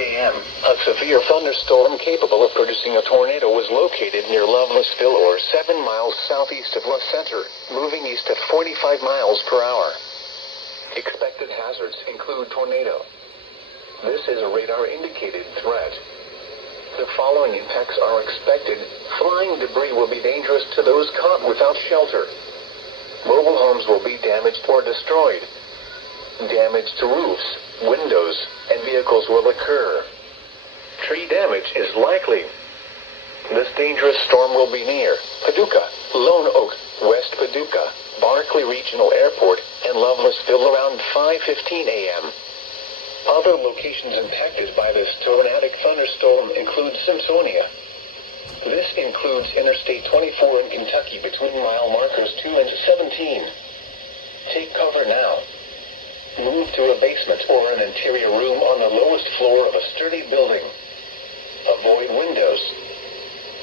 a.m. A severe thunderstorm capable of producing a tornado was located near Lovelessville, or 7 miles southeast of La Center, moving east at 45 miles per hour. Expected hazards include tornado. This is a radar-indicated threat. The following impacts are expected. Flying debris will be dangerous to those caught without shelter. Mobile homes will be damaged or destroyed. Damage to roofs, windows, and vehicles will occur. Tree damage is likely. This dangerous storm will be near Paducah, Lone Oak, West Paducah, Barkley Regional Airport, and Lovelessville around 5:15 a.m. Other locations impacted by this tornadic thunderstorm include Simpsonia. This includes Interstate 24 in Kentucky between mile markers 2 and 17. Take cover now. Move to a basement or an interior room on the lowest floor of a sturdy building. Avoid windows.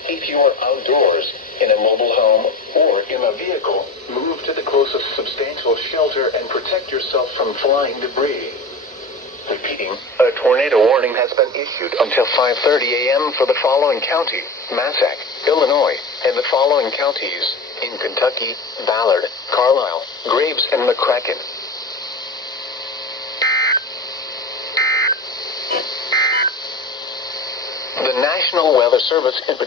If you are outdoors, in a mobile home, or in a vehicle, move to the closest substantial shelter and protect yourself from flying debris. Repeating, a tornado warning has been issued until 5:30 a.m. for the following county: Massac, Illinois, and the following counties in Kentucky: Ballard, Carlisle, Graves, and McCracken. The National Weather Service in